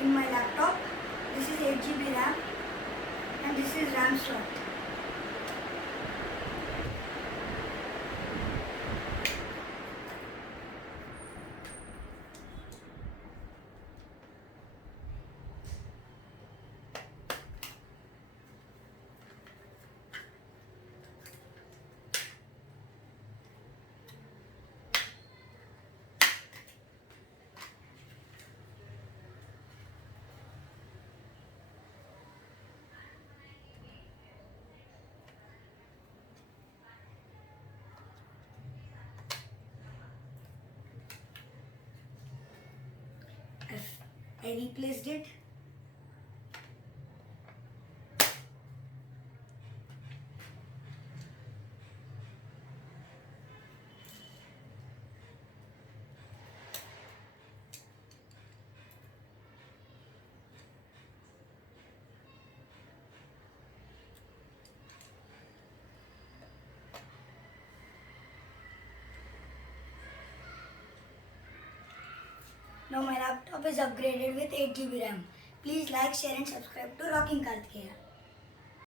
in my laptop. This is 8 GB RAM and this is RAM slot. I replaced it. Now my laptop is upgraded with 8 GB RAM. Please like, share and subscribe to Rocking Karthikeya.